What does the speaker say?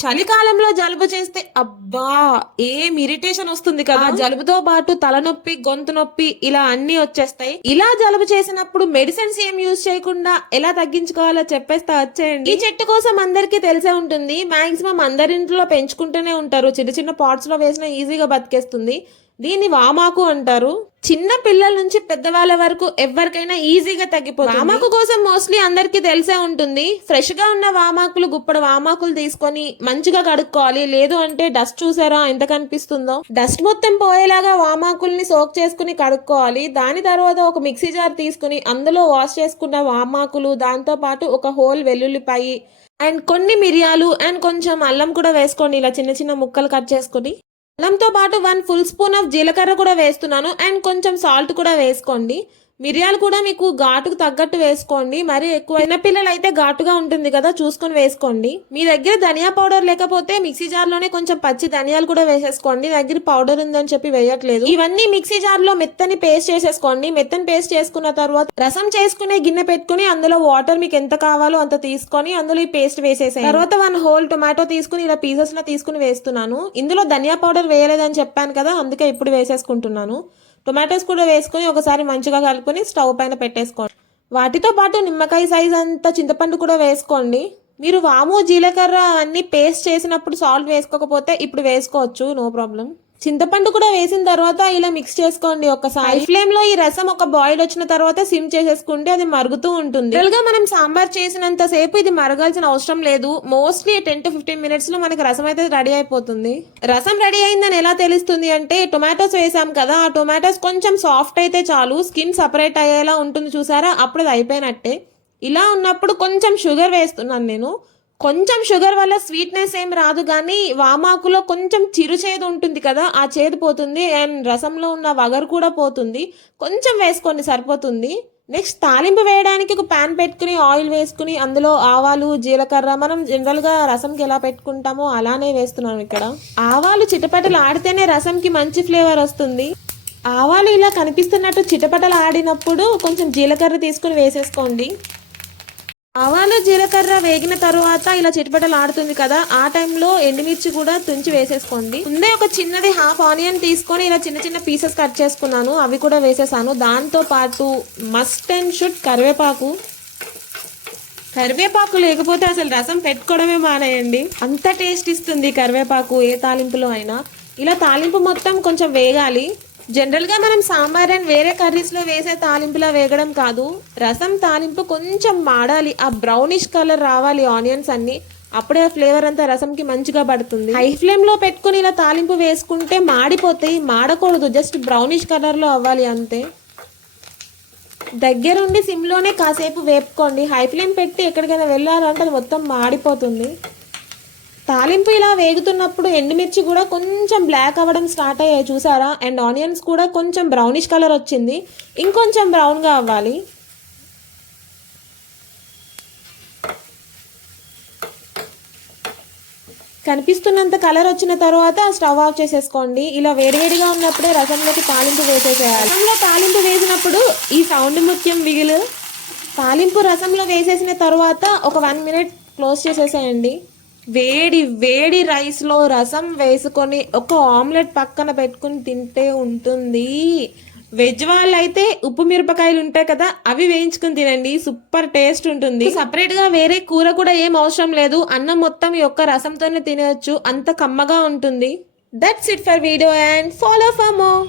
చలికాలంలో జలుబు చేస్తే అబ్బా ఏం ఇరిటేషన్ వస్తుంది కదా. జలుబుతో పాటు తలనొప్పి, గొంతు నొప్పి ఇలా అన్ని వచ్చేస్తాయి. ఇలా జలుబు చేసినప్పుడు మెడిసిన్స్ ఏం యూజ్ చేయకుండా ఎలా తగ్గించుకోవాలో చెప్పేస్తా వచ్చేయండి. ఈ చెట్టు కోసం అందరికీ తెలిసే ఉంటుంది. మాక్సిమం అందరింట్లో పెంచుకుంటూనే ఉంటారు. చిన్న చిన్న పాట్స్ లో వేసినా ఈజీగా బతికేస్తుంది. దీన్ని వామాకు అంటారు. చిన్న పిల్లల నుంచి పెద్దవాళ్ళ వరకు ఎవరికైనా ఈజీగా తగ్గిపోతుంది. వామాకు కోసం మోస్ట్లీ అందరికి తెలిసే ఉంటుంది. ఫ్రెష్ గా ఉన్న వామాకులు గుప్పడు వామాకులు తీసుకొని మంచిగా కడుక్కోవాలి. లేదు అంటే డస్ట్ చూసారా ఎంత కనిపిస్తుందో, డస్ట్ మొత్తం పోయేలాగా వామాకుల్ని సోక్ చేసుకుని కడుక్కోవాలి. దాని తర్వాత ఒక మిక్సీ జార్ తీసుకుని అందులో వాష్ చేసుకున్న వామాకులు, దాంతో పాటు ఒక హోల్ వెల్లుల్లిపాయి అండ్ కొన్ని మిరియాలు అండ్ కొంచెం అల్లం కూడా వేసుకోండి. ఇలా చిన్న చిన్న ముక్కలు కట్ చేసుకుని అల్లంతో పాటు 1 full spoon ఆఫ్ జీలకర్ర కూడా వేస్తున్నాను అండ్ కొంచెం సాల్ట్ కూడా వేసుకోండి. మిరియాలు కూడా మీకు ఘాటుకు తగ్గట్టు వేసుకోండి. మరి ఎక్కువ పిల్లలు అయితే ఘాటుగా ఉంటుంది కదా, చూసుకొని వేసుకోండి. మీ దగ్గర ధనియా పౌడర్ లేకపోతే మిక్సీ జార్ లోనే కొంచెం పచ్చి ధనియాలు కూడా వేసేసుకోండి. దగ్గర పౌడర్ ఉందని చెప్పి వేయట్లేదు. ఇవన్నీ మిక్సీ జార్ లో మెత్తని పేస్ట్ చేసేసుకోండి. మెత్తని పేస్ట్ చేసుకున్న తర్వాత రసం చేసుకునే గిన్నె పెట్టుకుని అందులో వాటర్ మీకు ఎంత కావాలో అంత తీసుకొని అందులో ఈ పేస్ట్ వేసేసాయి. తర్వాత 1 whole టొమాటో తీసుకుని ఇలా పీసెస్ లో తీసుకుని వేస్తున్నాను. ఇందులో ధనియా పౌడర్ వేయలేదని చెప్పాను కదా, అందుకే ఇప్పుడు వేసేసుకుంటున్నాను. టొమాటోస్ కూడా వేసుకొని ఒకసారి మంచిగా కలుపుకొని స్టవ్ పైన పెట్టేసుకోండి. వాటితో పాటు నిమ్మకాయ సైజ్ అంతా చింతపండు కూడా వేసుకోండి. మీరు వాము, జీలకర్ర అన్ని పేస్ట్ చేసినప్పుడు సాల్ట్ వేసుకోకపోతే ఇప్పుడు వేసుకోవచ్చు, నో ప్రాబ్లం. చింతపండు కూడా వేసిన తర్వాత ఇలా మిక్స్ చేసుకోండి ఒకసారి. హై ఫ్లేమ్ లో ఈ రసం ఒక బాయిల్ వచ్చిన తర్వాత సిమ్ చేసేసుకుంటే అది మరుగుతూ ఉంటుంది. గా మనం సాంబార్ చేసినంత సేపు ఇది మరగాల్సిన అవసరం లేదు. మోస్ట్లీ 10 to 15 minutes లో మనకి రసం అయితే రెడీ అయిపోతుంది. రసం రెడీ అయిందని ఎలా తెలుస్తుంది అంటే, టొమాటోస్ వేసాం కదా, ఆ టొమాటోస్ కొంచెం సాఫ్ట్ అయితే చాలు, స్కిన్ సపరేట్ అయ్యేలా ఉంటుంది చూసారా, అప్పుడు అది అయిపోయినట్టే. ఇలా ఉన్నప్పుడు కొంచెం షుగర్ వేస్తున్నాను నేను. కొంచెం షుగర్ వల్ల స్వీట్నెస్ ఏం రాదు, కానీ వామాకులో కొంచెం చిరు చేదు ఉంటుంది కదా, ఆ చేదు పోతుంది అండ్ రసంలో ఉన్న వగరు కూడా పోతుంది. కొంచెం వేసుకోండి సరిపోతుంది. నెక్స్ట్ తాలింపు వేయడానికి ఒక ప్యాన్ పెట్టుకుని ఆయిల్ వేసుకుని అందులో ఆవాలు, జీలకర్ర మనం జనరల్ గా రసంకి ఎలా పెట్టుకుంటామో అలానే వేస్తున్నాను ఇక్కడ. ఆవాలు చిటపటలు ఆడితేనే రసంకి మంచి ఫ్లేవర్ వస్తుంది. ఆవాలు ఇలా కనిపిస్తున్నట్టు చిటపటలు ఆడినప్పుడు కొంచెం జీలకర్ర తీసుకుని వేసేసుకోండి. ఆవాలు, జీలకర్ర వేగిన తరువాత ఇలా చిటపటలు ఆడుతుంది కదా, ఆ టైంలో ఎండుమిర్చి కూడా తుంచి వేసేసుకోండి. ముందే ఒక చిన్నది హాఫ్ ఆనియన్ తీసుకొని ఇలా చిన్న చిన్న పీసెస్ కట్ చేసుకున్నాను, అవి కూడా వేసేసాను. దాంతో పాటు మస్ట్ అండ్ షుడ్ కరివేపాకు. కరివేపాకు లేకపోతే అసలు రసం పెట్టుకోవడమే మానేయండి, అంత టేస్ట్ ఇస్తుంది కరివేపాకు ఏ తాలింపులో అయినా. ఇలా తాలింపు మొత్తం కొంచెం వేగాలి. జనరల్గా మనం సాంబార్ అండ్ వేరే కర్రీస్లో వేసే తాలింపులా వేగడం కాదు, రసం తాలింపు కొంచెం మాడాలి, ఆ బ్రౌనిష్ కలర్ రావాలి ఆనియన్స్ అన్ని, అప్పుడే ఆ ఫ్లేవర్ అంతా రసంకి మంచిగా పడుతుంది. హై ఫ్లేమ్ లో పెట్టుకుని ఇలా తాలింపు వేసుకుంటే మాడిపోతాయి, మాడకూడదు, జస్ట్ బ్రౌనిష్ కలర్ లో అవ్వాలి అంతే. దగ్గరుండి సిమ్లోనే కాసేపు వేపుకోండి. హై ఫ్లేమ్ పెట్టి ఎక్కడికైనా వెళ్ళాలంటే అది మొత్తం మాడిపోతుంది. తాలింపు ఇలా వేగుతున్నప్పుడు ఎండుమిర్చి కూడా కొంచెం బ్లాక్ అవ్వడం స్టార్ట్ అయ్యాయి చూసారా, అండ్ ఆనియన్స్ కూడా కొంచెం బ్రౌనిష్ కలర్ వచ్చింది, ఇంకొంచెం బ్రౌన్గా అవ్వాలి. కనిపిస్తున్నంత కలర్ వచ్చిన తర్వాత స్టవ్ ఆఫ్ చేసేసుకోండి. ఇలా వేడివేడిగా ఉన్నప్పుడే రసంలోకి తాలింపు వేసేసేయాలి. రసంలో తాలింపు వేసినప్పుడు ఈ సౌండ్ ముఖ్యం బిగిలు. తాలింపు రసంలో వేసేసిన తర్వాత ఒక 1 minute క్లోజ్ చేసేసేయండి. వేడి వేడి రైస్లో రసం వేసుకొని ఒక ఆమ్లెట్ పక్కన పెట్టుకుని తింటే ఉంటుంది. వెజ్ వాళ్ళు అయితే ఉప్పు మిరపకాయలు ఉంటాయి కదా, అవి వేయించుకుని తినండి, సూపర్ టేస్ట్ ఉంటుంది. సపరేట్ గా వేరే కూర కూడా ఏం అవసరం లేదు, అన్నం మొత్తం ఈ ఒక్క రసంతోనే తినవచ్చు, అంత కమ్మగా ఉంటుంది. That's it for video and follow for more.